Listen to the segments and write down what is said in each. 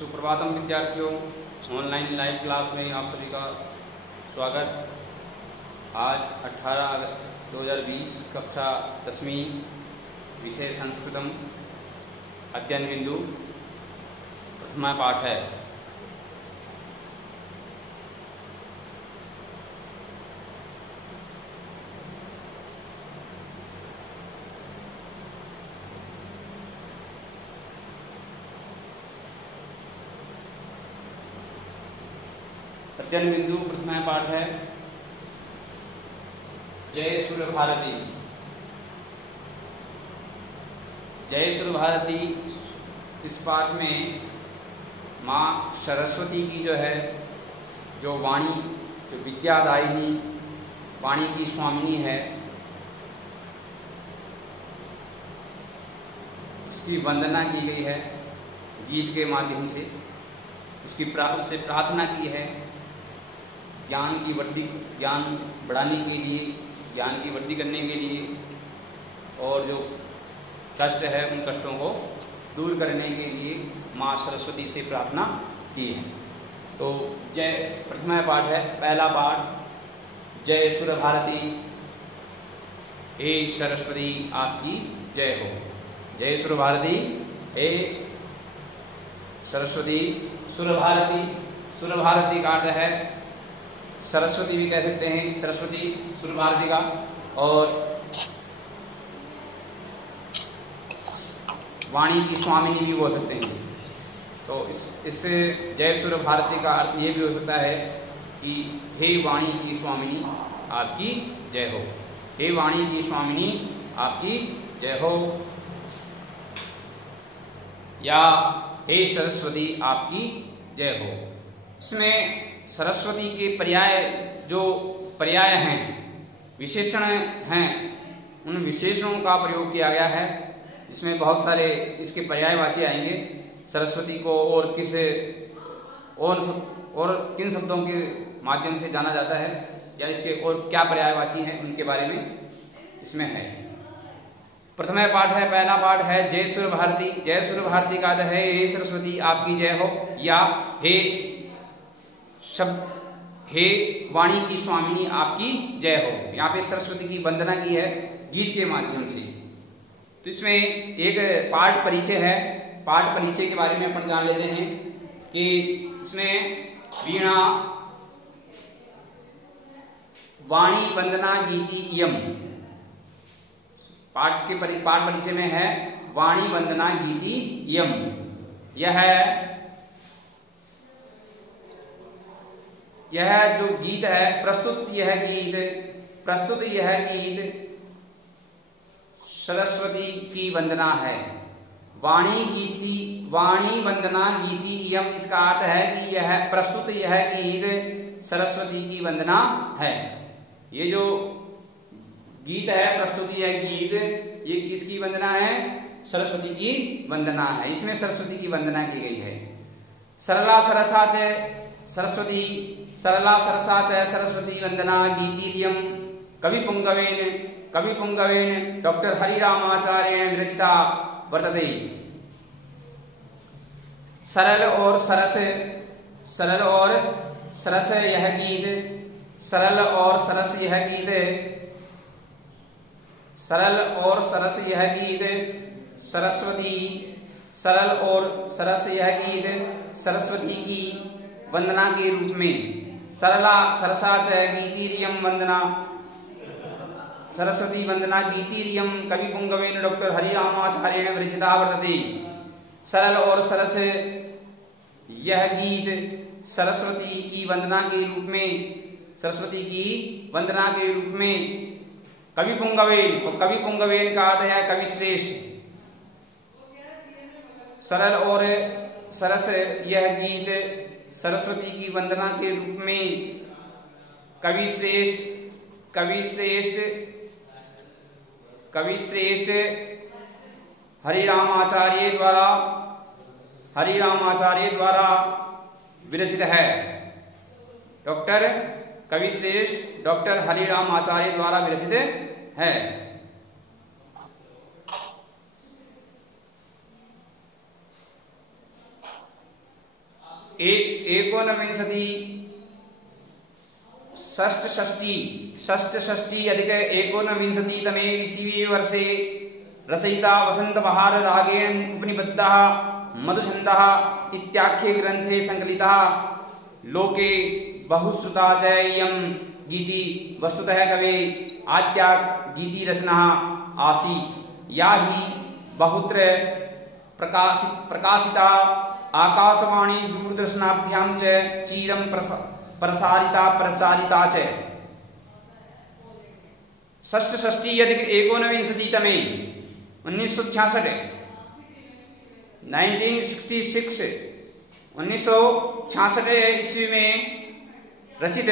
सुप्रभातम विद्यार्थियों, online live class में आप सभी का स्वागत। आज 18 अगस्त 2020 कक्षा 10वीं विषय संस्कृतम अध्ययन बिंदु प्रथमा पाठ है। अध्ययन बिंदु प्रथमा पाठ है जय सूर्य भारती। जय सूर्य भारती इस पाठ में माँ सरस्वती की जो वाणी, जो विद्यादायिनी वाणी की स्वामिनी है, उसकी वंदना की गई है गीत के माध्यम से। उससे प्रार्थना की है ज्ञान बढ़ाने के लिए, ज्ञान की वृद्धि करने के लिए, और जो कष्ट है उन कष्टों को दूर करने के लिए माँ सरस्वती से प्रार्थना की है। तो जय प्रथमा पाठ है, पहला पाठ जय सूर्य भारती। हे सरस्वती आपकी जय हो। जय सूर्य भारती, हे सरस्वती। सूर्य भारती, सूर्य भारती का अर्थ है सरस्वती भी कह सकते हैं, सरस्वती सूर्य भारती का। और वाणी की स्वामिनी भी बोल सकते हैं। तो इससे जय सूर्य भारती का अर्थ ये भी हो सकता है कि हे वाणी की स्वामिनी आपकी जय हो। हे वाणी की स्वामिनी आपकी जय हो, या हे सरस्वती आपकी जय हो। इसमें सरस्वती के पर्याय हैं, विशेषण हैं, उन विशेषणों का प्रयोग किया गया है। इसमें बहुत सारे इसके पर्यायवाची आएंगे। सरस्वती को और किन शब्दों के माध्यम से जाना जाता है, या इसके और क्या पर्यायवाची हैं, उनके बारे में इसमें है। प्रथम पाठ है, पहला पाठ है जय सूर्य भारती। जय सूर्य भारती का अर्थ है हे सरस्वती आपकी जय हो, या हे वाणी की स्वामिनी आपकी जय हो। यहाँ पे सरस्वती की वंदना की है गीत के माध्यम से। तो इसमें एक पाठ परिचय है। पाठ परिचय के बारे में अपन जान लेते हैं कि इसमें वीणा वाणी वंदना गीति यम। पाठ परिचय में है वाणी वंदना गीति यम। यह जो गीत है, प्रस्तुत यह गीत सरस्वती की वंदना है। वाणी वंदना गीति यम, इसका अर्थ है कि यह गीत सरस्वती की वंदना है। ये जो गीत है, प्रस्तुति है गीत, ये किसकी वंदना है? सरस्वती की वंदना है। इसमें सरस्वती की वंदना की गई है। सरला सरसा च सरस्वती, सरला सरसा च सरस्वती वंदना गीतिरियम कवि पुंगवेन डॉक्टर हरिरामाचार्येण विरचिता वर्तते। सरल और सरस यह गीत, सरल और सरस यह गीत सरस्वती की वंदना के रूप में। सरला सरसा च गीतिरियम वंदना, सरस्वती वंदना गीतिरियम कवि पुंगवेन डॉक्टर हरिरामाचार्येण विरचिता वर्तते। सरल और सरस यह गीत सरस्वती की वंदना के रूप में कवि पुंगवेन, तो कवि पुंगवेन का अर्थ है कवि श्रेष्ठ। सरल और सरस यह गीत सरस्वती की वंदना के रूप में कवि श्रेष्ठ हरिरामाचार्य द्वारा विरचित है। कवि श्रेष्ठ डॉक्टर हरिरामाचार्य द्वारा विरचित है। एकोनविंशति षष्टषष्टि अधिक एकोनविंशतितमे ईस्वी वर्षे रचयिता वसन्तबहार रागेण उपनिबद्धः मधुछन्दः इत्याख्ये ग्रन्थे संकलितः लोके बहुश्रुता च इयं गीति वस्तुतः कवे आद्या गीति रचना आसीत् या हि बहुत्र प्रकाशिता आकाशवाणी दूरदर्शनाभ्यां च चिरं प्रसारिता च। षष्टषष्टि अधिक एकोनविंशतितमे 1966 1966 ईस्वी में रचित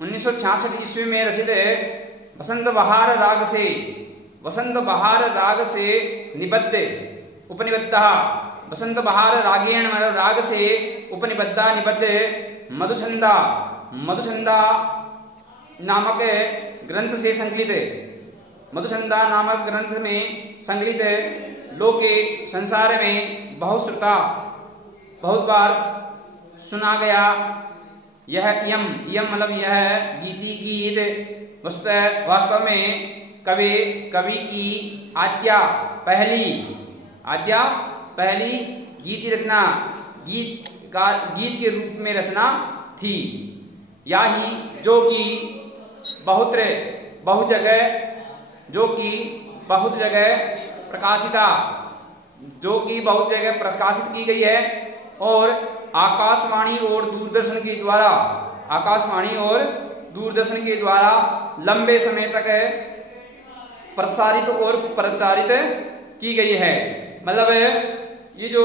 1966 ईस्वी में रचित वसंत बहार राग से निबद्ध उपनिबद्ध वसंत बहार रागेण राग से उपनिबद्ध निबद्ध मधुछंदा नामक ग्रंथ से संकलित मधुछंदा नामक ग्रंथ में संकलित लोके संसार में बहुश्रुता बहुत बार सुना गया यह यम मतलब यह गीति गीत वास्तव में कवि की आद्या पहली गीति रचना गीत के रूप में रचना थी या ही जो कि बहुत जगह प्रकाशित की गई है और आकाशवाणी और दूरदर्शन के द्वारा लंबे समय तक प्रसारित और प्रचारित की गई है। मतलब ये जो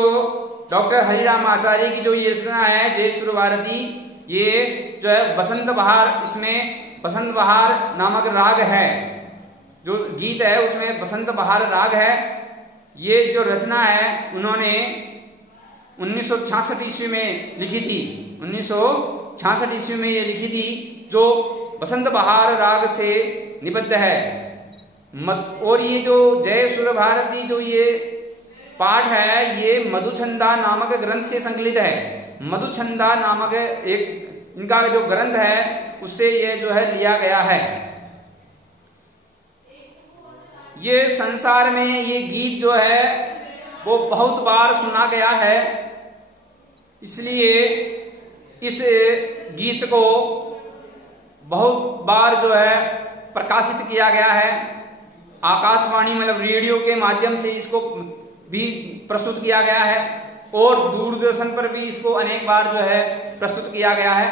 डॉक्टर हरिराम आचार्य की जो ये रचना है जय सुर भारती, ये जो है बसंत बहार, इसमें बसंत बहार नामक राग है, जो गीत है उसमें बसंत बहार राग है। ये जो रचना है उन्होंने 1966 ईस्वी में लिखी थी। 1966 ईस्वी में ये लिखी थी, जो बसंत बहार राग से निबद्ध है। और ये जो जय सुर भारती जो ये पाठ है, ये मधुछंदा नामक ग्रंथ से संकलित है। मधुछंदा नामक एक इनका जो ग्रंथ है उससे ये जो है लिया गया है। ये संसार में ये गीत जो है वो बहुत बार सुना गया है, इसलिए इस गीत को बहुत बार जो है प्रकाशित किया गया है। आकाशवाणी मतलब रेडियो के माध्यम से इसको भी प्रस्तुत किया गया है और दूरदर्शन पर भी इसको अनेक बार जो है प्रस्तुत किया गया है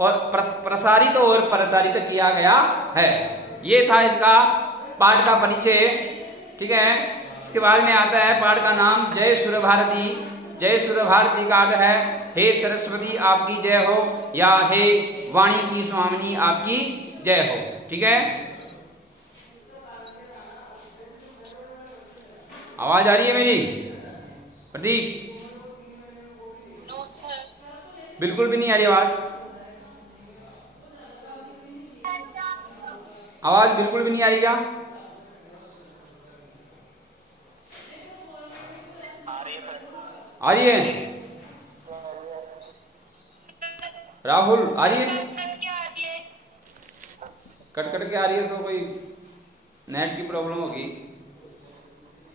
और प्रसारित और प्रचारित किया गया है। ये था इसका पाठ का परिचय। ठीक है, इसके बाद में आता है पाठ का नाम जय सुर भारती। जय सुर भारती का अर्थ है हे सरस्वती आपकी जय हो या हे वाणी की स्वामिनी आपकी जय हो। ठीक है, आवाज आ रही है मेरी प्रदीप? नो सर, बिल्कुल भी नहीं आ रही आवाज। आवाज बिल्कुल भी नहीं आ रही क्या? आ रही है राहुल? आ रही है? कट कट के आ रही है तो कोई नेट की प्रॉब्लम होगी।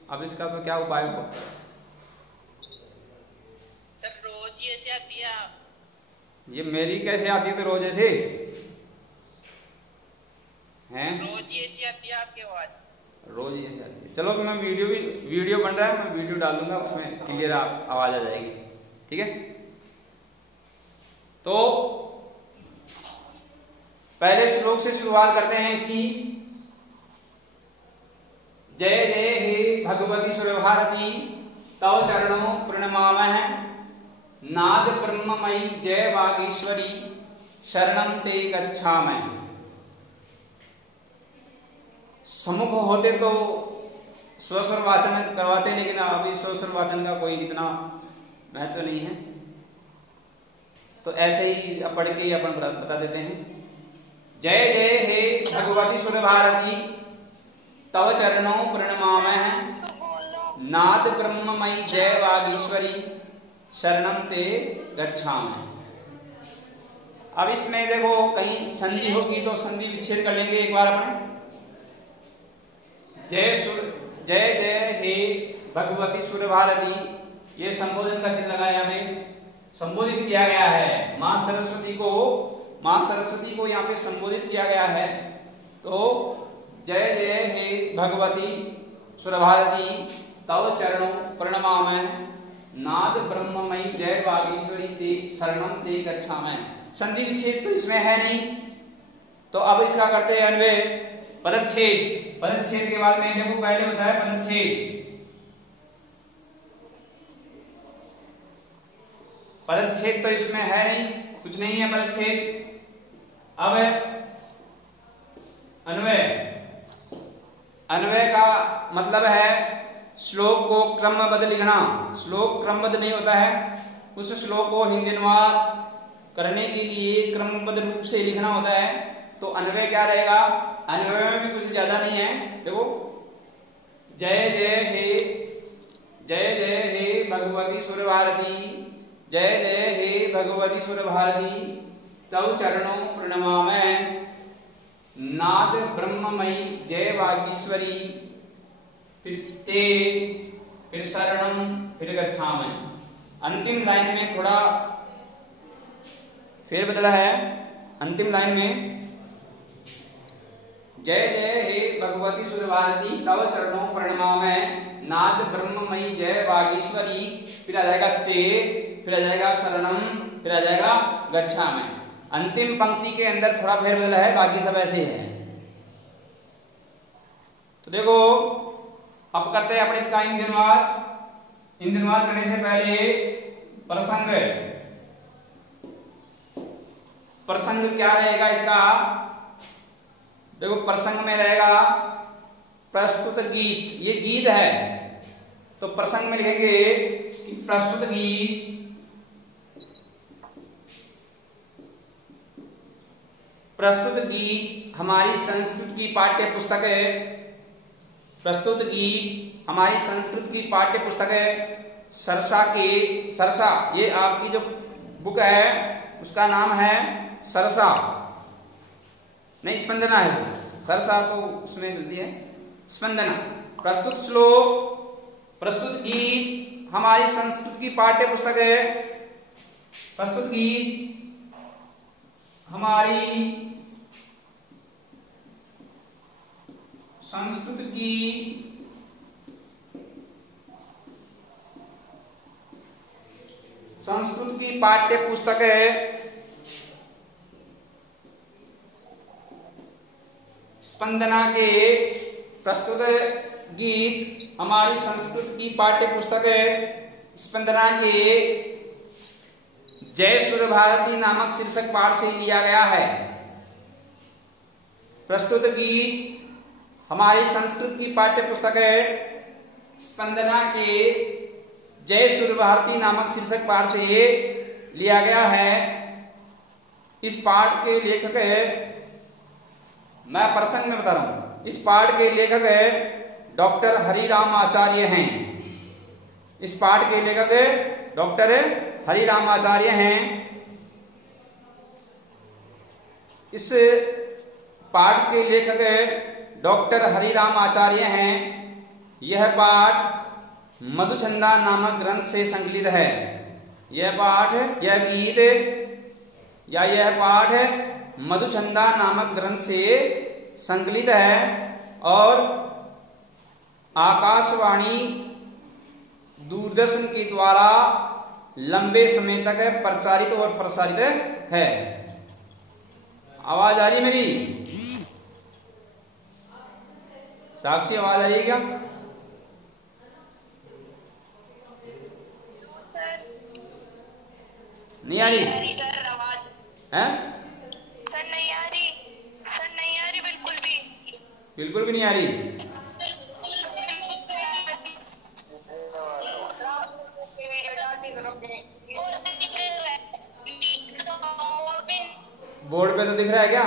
अब इसका तो क्या उपाय हो? सर रोज ही ऐसे आती है। ये मेरी कैसे आती है तो रोज ऐसे हैं? रोज ही ऐसी आती है आपकी आवाज। रोज ही ऐसे आती है। चलो मैं वीडियो बन रहा है, मैं वीडियो डाल दूंगा, उसमें क्लियर आवाज आ जाएगी। ठीक है, तो पहले श्लोक से शुरुआत करते हैं इसकी। जय जय हे भगवती सुर भारती तव चरणों प्रणमामः। नाद ब्रह्ममयी जय वागीश्वरी शरणं ते गच्छामः। सम्मुख होते तो स्वस्वर वाचन करवाते, लेकिन अभी स्वस्वर वाचन का कोई इतना महत्व नहीं है, तो ऐसे ही पढ़ के अपन बता देते हैं। जय जय हे भगवती सुर भारती तव चरणों प्रणमामः। नाद ब्रह्ममयी जय वागीश्वरी शरणम ते गच्छामि। अब इसमें देखो कहीं संधि होगी तो संधि विच्छेद कर लेंगे एक बार अपने। जय जय हे भगवती सुर भारती, ये संबोधन का चिन्ह लगाया, हमें संबोधित किया गया है मां सरस्वती को यहाँ पे संबोधित किया गया है। तो जय जय हे भगवती सुर भारती तव चरणों प्रणमामि, नाद ब्रह्ममयी जय वागीश्वरी ते शरणम ते गच्छामि। संधि विच्छेद तो इसमें है नहीं, तो अब इसका करते हैं अन्वय। पदच्छेद के बाद में देखो पहले होता है पदच्छेद तो इसमें है नहीं, कुछ नहीं है पदच्छेद। अब अन्वय का मतलब है श्लोक को क्रमबद्ध लिखना। श्लोक क्रमबद्ध नहीं होता है, उस श्लोक को हिंदीनुवाद करने के लिए क्रमबद्ध रूप से लिखना होता है। तो अन्वय क्या रहेगा? अन्वय में भी कुछ ज्यादा नहीं है। देखो जय जय हे भगवती सुर भारती, जय जय हे भगवती सुर भारती तव चरणों प्रणमामि, नाद ब्रह्ममयी जय वागीश्वरी, फिर शरणम फिर गच्छामि। अंतिम लाइन में थोड़ा फिर बदला है। अंतिम लाइन में जय जय हे भगवती सुर भारती तव चरणों प्रणमामि, नाद ब्रह्ममयी जय वागीश्वरी, फिर आ जाएगा ते, फिर आ जाएगा शरणम, फिर आ जाएगा गच्छामि। अंतिम पंक्ति के अंदर थोड़ा फेर बदला है, बाकी सब ऐसे ही है। तो देखो अब करते हैं अपने इसका इंद्रवाद करने से पहले प्रसंग क्या रहेगा इसका? देखो प्रसंग में रहेगा प्रस्तुत गीत, ये गीत है तो प्रसंग में लिखेंगे कि प्रस्तुत गीत हमारी संस्कृत की पाठ्य पुस्तक है। प्रस्तुत गीत हमारी संस्कृत की पाठ्य पुस्तक है। सरसा ये आपकी जो बुक है उसका नाम है सरसा, नहीं स्पंदना है, सरसा को उसमें गलती है, स्पंदना। प्रस्तुत गीत हमारी संस्कृत की पाठ्य पुस्तक है। प्रस्तुत गीत हमारी संस्कृत की पाठ्य पुस्तक है। स्पंदना के प्रस्तुत गीत हमारी संस्कृत की पाठ्य पुस्तक है। स्पंदना के जय सुर भारती नामक शीर्षक पाठ से लिया गया है। प्रस्तुत गीत हमारी संस्कृत की पाठ्य पुस्तक है। स्पंदना के जय सुर भारती नामक शीर्षक पाठ से लिया गया है। इस पाठ के लेखक है, मैं प्रसंग में बता रहा हूं, इस पाठ के लेखक है डॉक्टर हरिराम आचार्य हैं। इस पाठ के लेखक डॉक्टर हरिराम आचार्य हैं। इस पाठ के लेखक डॉक्टर हरिराम आचार्य हैं। यह पाठ मधुचंदा नामक ग्रंथ से संकलित है। यह पाठ, यह गीत या यह पाठ मधुचंदा नामक ग्रंथ से संकलित है और आकाशवाणी दूरदर्शन के द्वारा लंबे समय तक प्रचारित और प्रसारित है। आवाज आ रही मेरी? साक्षी आवाज आ रही है क्या? नहीं आ रही? है? सर नहीं आ रही, सर नहीं आ रही, बिल्कुल भी नहीं आ रही। बोर्ड पे तो दिख रहा है क्या?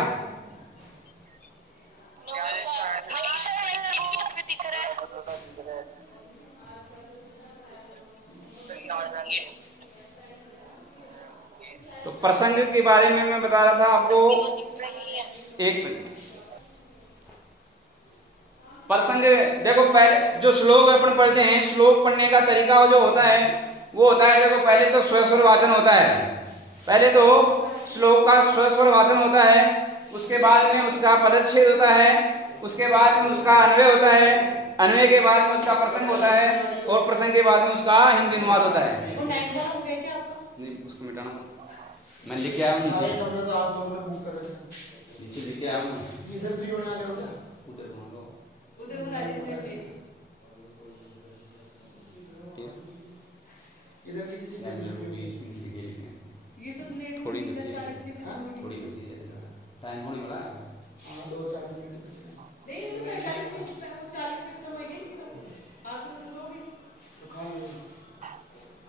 तो प्रसंग के बारे में मैं बता रहा था आपको। एक मिनट, प्रसंग देखो, पहले जो श्लोक अपन पढ़ते हैं, श्लोक पढ़ने का तरीका जो होता है वो होता है, देखो पहले तो स्वस्वर वाचन होता है, पहले तो श्लोक का स्वस्वर वाचन होता है, उसके बाद में उसका पदच्छेद होता है, उसके बाद में उसका अन्वय होता है, अन्वय के बाद में उसका प्रसंग होता है, और प्रसंग के बाद में उसका हिंदी अनुवाद होता है। नहीं, उसको मिटाना मैं लिख के आया हूँ नीचे, नीचे लिख के आया हूँ, इधर भी बना लो, उधर मान लो, उधर बना लीजिए, इधर से कितनी ये तो थोड़ी थोड़ी टाइम होने वाला है। हां 2-4 मिनट पीछे नहीं, तो 45 मिनट 40 मिनट तो हो गए, आप तो सुनो भी तो खा लो,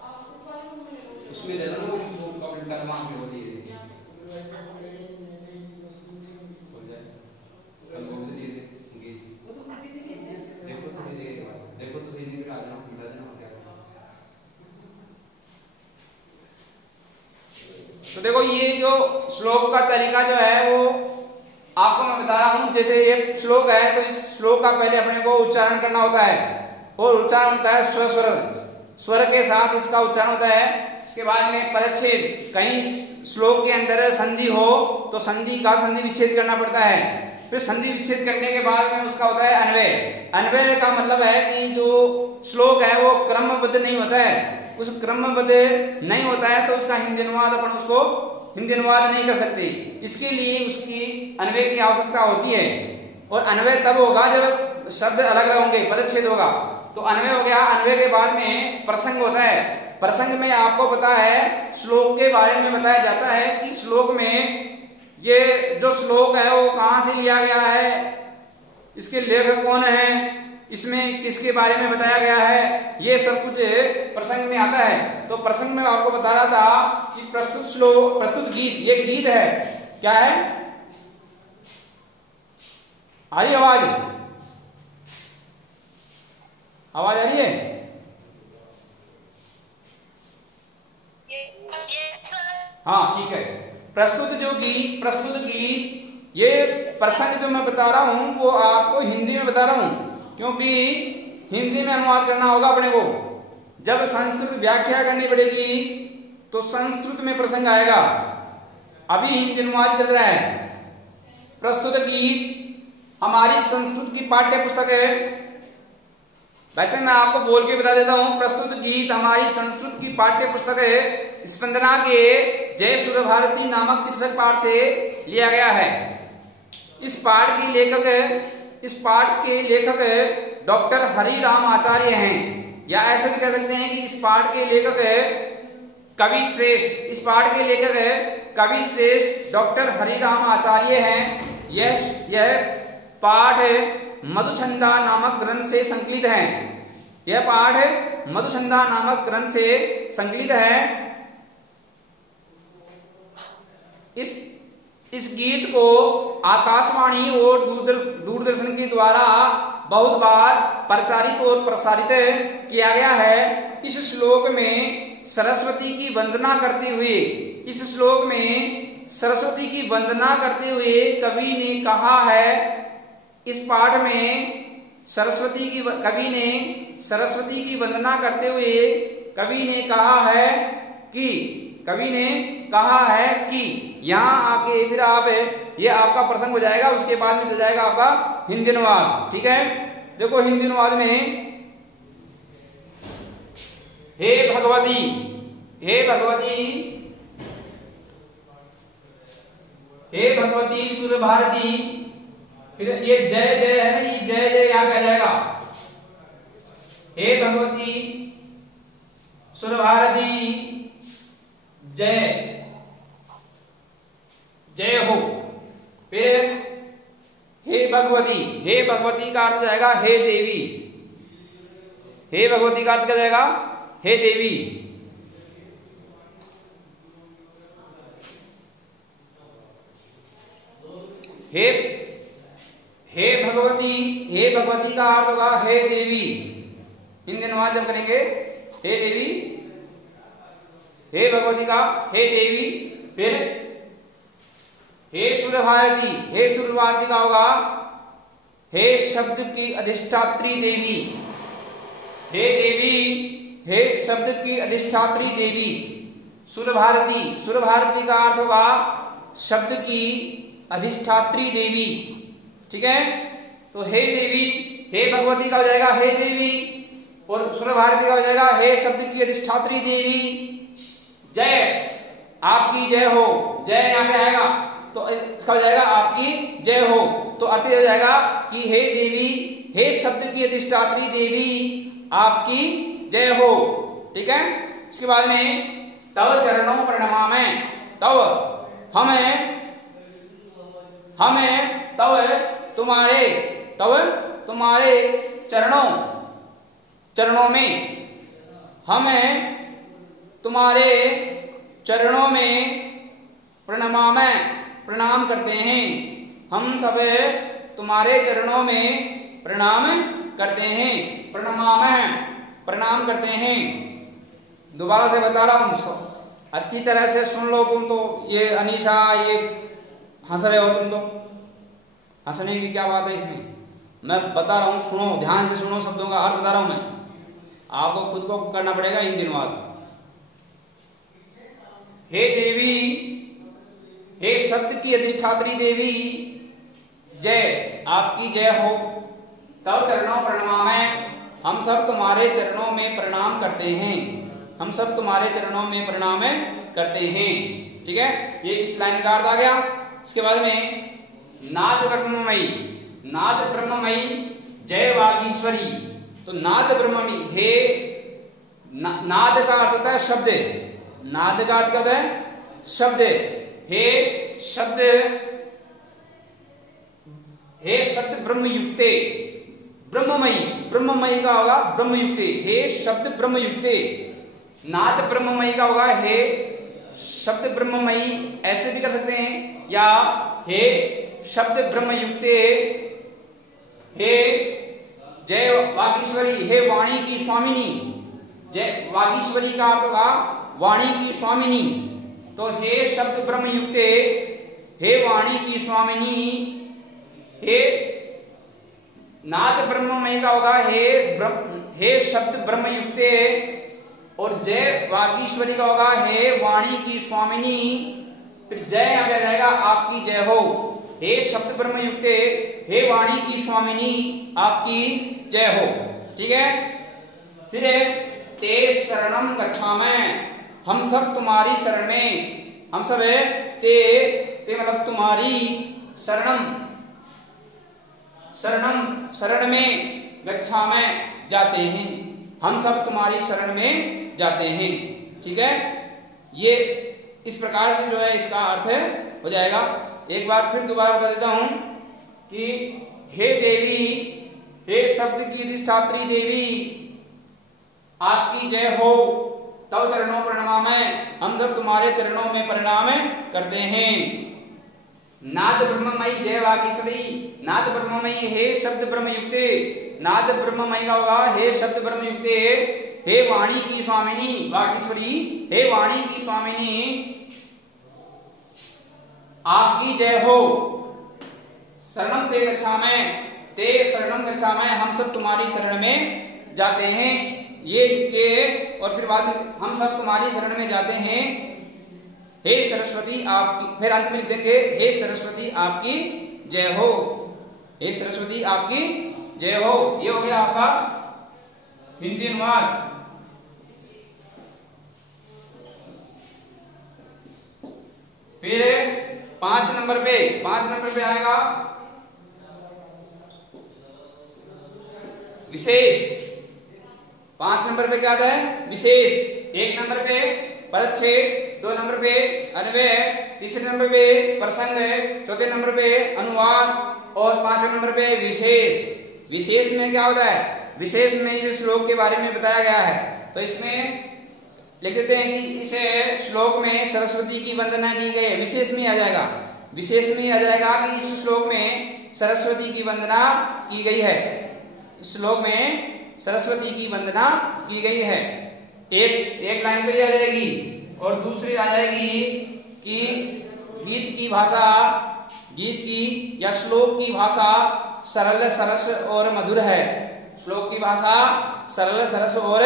आप उस वाले रूम में ले लो, उसमें ले लो वो कंप्लीट करवा के हो दिए हो जाए, कल वो दे दे वो तो फटी से देखो तो सही देखो तो सही नहीं, आ जाना मिटा देना क्या। तो देखो ये जो श्लोक का तरीका जो है वो आपको मैं बता रहा हूं। जैसे ये श्लोक है तो इस श्लोक का पहले अपने को उच्चारण करना होता है, और उच्चारण होता है स्वस्वर, स्वर के साथ इसका उच्चारण होता है। इसके बाद में पदच्छेद, कहीं श्लोक के अंदर संधि हो तो संधि का संधि विच्छेद करना पड़ता है, फिर संधि विच्छेद करने के बाद में उसका होता है अन्वय। अन्वय का मतलब है कि जो श्लोक है वो क्रमबद्ध नहीं होता है, उस क्रमबद्ध नहीं होता है तो उसका हिंदी अनुवाद अपन उसको हिंदी अनुवाद नहीं कर सकते, इसके लिए उसकी अन्वय की आवश्यकता होती है। और अन्वय तब होगा जब शब्द अलग अलग होंगे, पदच्छेद होगा, तो अन्वय हो गया। अन्वय के बाद में प्रसंग होता है। प्रसंग में आपको पता है श्लोक के बारे में बताया जाता है कि श्लोक में ये जो श्लोक है वो कहां से लिया गया है, इसके लेखक कौन है, इसमें किसके बारे में बताया गया है, ये सब कुछ प्रसंग में आता है। तो प्रसंग में आपको बता रहा था कि प्रस्तुत श्लोक, प्रस्तुत गीत, ये गीत है, क्या है, आ रही आवाज, आवाज आ रही है? हाँ ठीक है। प्रस्तुत गीत, ये प्रसंग जो मैं बता रहा हूं वो आपको हिंदी में बता रहा हूं, क्योंकि हिंदी में अनुवाद करना होगा अपने को। जब संस्कृत व्याख्या करनी पड़ेगी तो संस्कृत में प्रसंग आएगा, अभी हिंदी अनुवाद चल रहा है। प्रस्तुत गीत हमारी संस्कृत की पाठ्य पुस्तक है। वैसे मैं आपको बोल के बता देता हूं, प्रस्तुत गीत हमारी संस्कृत की पाठ्य पुस्तक है, स्पंदना के जय सूर्य भारती नामक शीर्षक पाठ से लिया गया है। इस पाठ के लेखक डॉक्टर हरिराम आचार्य हैं, या ऐसे भी कह सकते हैं कि इस पाठ के लेखक कवि श्रेष्ठ, कवि श्रेष्ठ डॉक्टर हरिराम आचार्य हैं। यह पाठ मधुछंदा नामक ग्रंथ से संकलित है। यह पाठ मधुछंदा नामक ग्रंथ से संकलित है। इस गीत को आकाशवाणी और दूरदर्शन के द्वारा बहुत बार प्रचारित और प्रसारित किया गया है। इस श्लोक में सरस्वती की वंदना करते हुए कवि ने कहा है, इस पाठ में कवि ने सरस्वती की वंदना करते हुए कवि ने कहा है कि यहाँ आके फिर आप ये आपका प्रसंग हो जाएगा, उसके बाद में हो जाएगा आपका हिंदी अनुवाद। ठीक है, देखो हिंदी अनुवाद में, हे भगवती सूर्य भारती, फिर ये जय जय है ना, ये जय जय यहां पे आ जाएगा। हे भगवती सूर्य भारती जय जय हो। फिर हे भगवती का अर्थ जाएगा हे देवी, हे भगवती का अर्थ क्या जाएगा, हे देवी। हे भगवती का अर्थ होगा हे देवी। हिंदी अनुवाद जब करेंगे हे देवी, हे भगवती का हे देवी, फिर हे सूर्य भारती, हे सूर्य भारती का होगा हे शब्द की अधिष्ठात्री देवी, हे देवी, हे शब्द की अधिष्ठात्री देवी। सूर्य भारती, सूर्य भारती का अर्थ होगा शब्द की अधिष्ठात्री देवी, ठीक है। तो हे देवी, हे भगवती का हो जाएगा हे देवी, और सूर्य भारती का हो जाएगा हे शब्द की अधिष्ठात्री देवी। जय, आपकी जय हो, जय यहाँ पे आएगा तो इसका हो जाएगा आपकी जय हो। तो अर्थ हो जाएगा कि हे देवी, हे शब्द की अधिष्ठात्री देवी, आपकी जय हो, ठीक है। इसके बाद में तव चरणों प्रणमामि, तव हमें तव तुम्हारे चरणों में, हमें तुम्हारे चरणों में प्रणाम करते हैं। हम सब तुम्हारे चरणों में प्रणाम करते हैं, प्रणाम करते हैं। दोबारा से बता रहा हूं, अच्छी तरह से सुन लो तुम तो। ये अनीशा, ये हंस रहे हो तुम तो, हंसने की क्या बात है इसमें? मैं बता रहा हूं, सुनो, ध्यान से सुनो, शब्दों का अर्थ बता रहा हूं मैं, आपको खुद को करना पड़ेगा इन दिनों बाद। हे देवी, हे सत्य की अधिष्ठात्री देवी, जय, आपकी जय हो। तव चरणों प्रणमामि, हम सब तुम्हारे चरणों में प्रणाम करते हैं, हम सब तुम्हारे चरणों में प्रणाम करते हैं, ठीक है। ये इस लाइन का अर्थ आ गया। इसके बाद में नाद ब्रह्ममयी, नाद ब्रह्ममयी जय वागीश्वरी। तो नाद ब्रह्ममयी, हे नाद का अर्थ होता है शब्द, नाद का अर्थ क्या होता है? शब्द। हे शब्द, हे शब्द ब्रह्मयुक्ते, ब्रह्ममयी, ब्रह्ममयी का होगा ब्रह्मयुक्ते, हे शब्द ब्रह्मयुक्ते। नाद ब्रह्ममयी का होगा हे शब्द ब्रह्ममयी, ऐसे भी कर सकते हैं, या हे शब्द ब्रह्मयुक्ते, हे जय वागीश्वरी, हे वाणी की स्वामिनी। जय वागीश्वरी का अर्थ होगा वाणी की स्वामिनी। तो हे शब्द ब्रह्मयुक्ते, हे वाणी की स्वामिनी, हे नाद ब्रह्ममयी का होगा हे शब्द ब्रह्मयुक्ते, और जय वागीश्वरी का होगा हे वाणी की स्वामिनी। फिर जय यहां पे आ जाएगा आपकी जय हो। हे शब्द ब्रह्मयुक्ते, हे वाणी की स्वामिनी, आपकी जय हो, ठीक है। फिर ते शरणं गच्छामि, हम सब तुम्हारी शरण में, हम सब ते मतलब तुम्हारी शरण में गच्छामि जाते हैं, हम सब तुम्हारी शरण में जाते हैं, ठीक है। ये इस प्रकार से जो है इसका अर्थ हो जाएगा। एक बार फिर दोबारा बता देता हूं कि हे देवी, हे शब्द की अधिष्ठात्री देवी, आपकी जय हो। तव चरणों प्रणमामि, हम सब तुम्हारे चरणों में प्रणाम करते हैं। नाद ब्रह्ममयी जय वागीश्वरी, नाद ब्रह्ममयी हे शब्द ब्रह्मयुक्ते, नाद ब्रह्ममयी का होगा हे शब्द ब्रह्मयुक्ते, हे वाणी की स्वामिनी वागीश्वरी, हे वाणी की स्वामिनी, आपकी जय हो। शरणं ते गच्छामि, ते शरणं गच्छामि, हम सब तुम्हारी शरण में जाते हैं। ये के और फिर बाद में हम सब तुम्हारी शरण में जाते हैं। हे सरस्वती आपकी, फिर अंत में लिख देंगे हे सरस्वती आपकी जय हो, हे सरस्वती आपकी जय हो। ये हो गया आपका हिंदी अनुवाद। फिर 5 नंबर पे आएगा विशेष। 5 नंबर पे क्या आता है? विशेष। 1 नंबर पे परिच्छेद, 2 नंबर पे अन्वय, 3 नंबर पे प्रसंग, 4 नंबर पे अनुवाद और 5वें नंबर पे विशेष। विशेष में क्या होता है? विशेष में इस श्लोक के बारे में बताया गया है। तो इसमें लिख देते हैं कि इस श्लोक में सरस्वती की वंदना की गई है। विशेष में आ जाएगा, विशेष में आ जाएगा कि इस श्लोक में सरस्वती की वंदना की गई है। इस श्लोक में सरस्वती की वंदना की गई है। एक लाइन तो ये आ जाएगी और दूसरी आ जाएगी कि गीत की भाषा, गीत की या श्लोक की भाषा सरल सरस और मधुर है। श्लोक की भाषा सरल सरस और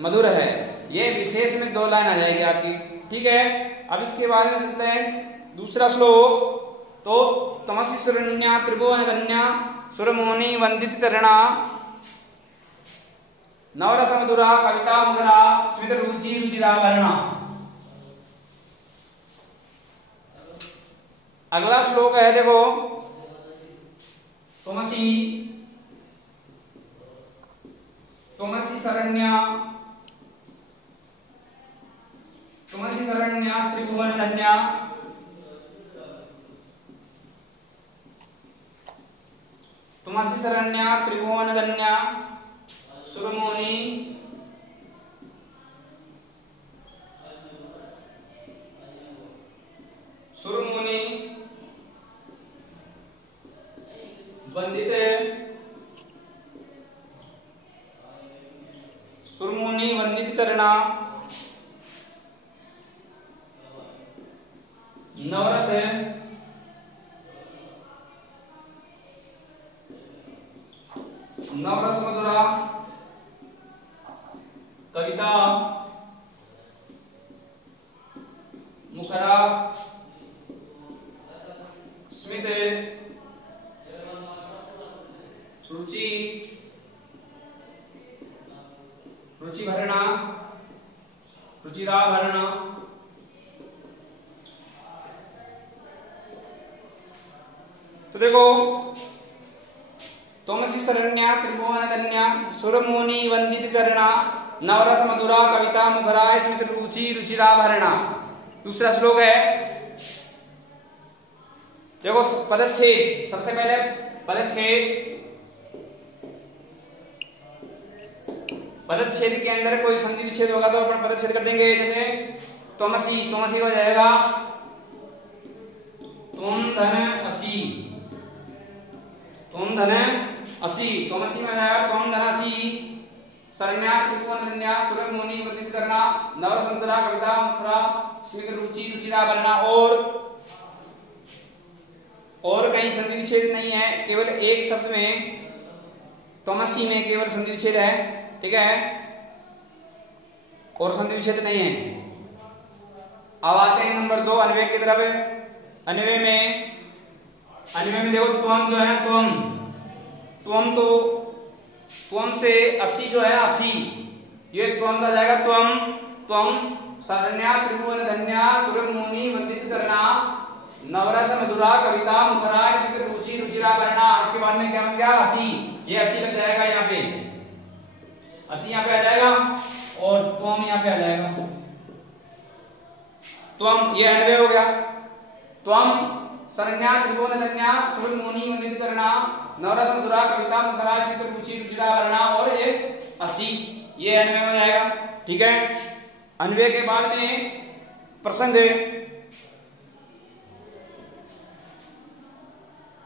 मधुर है। ये विशेष में 2 लाइन आ जाएगी आपकी, ठीक है। अब इसके बाद में चलते हैं दूसरा श्लोक। तो तमसी सुरन्या त्रिभुवन कन्या सुरमोनि वंदित चरणा नवरस मधुरा कविता मुखरा स्मित रुचि रुचिराभरणा। अगला श्लोक है देखो, तमसी शरण्या त्रिभुवन धन्या तुमसी शरण्या त्रिभुवन धन्या सुरमोनि वंदित चरणा नवरस मधुरा कविता मुखरा स्मित रुचिराभरणा। तो देखो, तमसी शरण्या त्रिभुवन धन्या सुरमोनि वंदित चरणा नवरस मधुरा कविता मुखरा स्मित रुचि रुचिराभरणा। दूसरा श्लोक है, देखो पदच्छेद। सबसे पहले पदच्छेद के अंदर कोई संधि विच्छेद होगा तो अपन पदच्छेद कर देंगे। जैसे तमसी हो जाएगा तुम धन असी, तमसी में आएगा तुम धन असी। शरण्या त्रिभुवन धन्या सुरमोनि वंदित चरणा नवरस मधुरा कविता मुखरा स्मित रुचि रुचिराभरणा। और कहीं संधि विच्छेद नहीं है, केवल एक शब्द में तमसी में केवल संधि विच्छेद है, ठीक है, और संधि विच्छेद नहीं है। अब आते हैं नंबर 2 अन्वय की तरफ। अन्वय में देखो, त्वम जो है त्वम से असी जो है असी, ये त्वम का जाएगा त्वम शरण्या त्रिभुवन धन्या सुरमोनि वंदित चरणा नवरस मधुरा कविता मुखरा स्मित रुचि रुचिराभरणा। इसके बाद में क्या हो गया, असी। ये असी लग जाएगा यहाँ पे, असी यहाँ पे आ जाएगा और त्वम यहाँ पे आ जाएगा। त्वम ये अन्वय हो गया। त्वम शरण्या त्रिभुवन धन्या सुरमोनि वंदित चरणा नवरस मधुरा कविता मुखरा स्मित रुचि रुचिराभरणा। और ये असी, ये अन्वय हो जाएगा, ठीक है। अन्वय के बाद में प्रसंग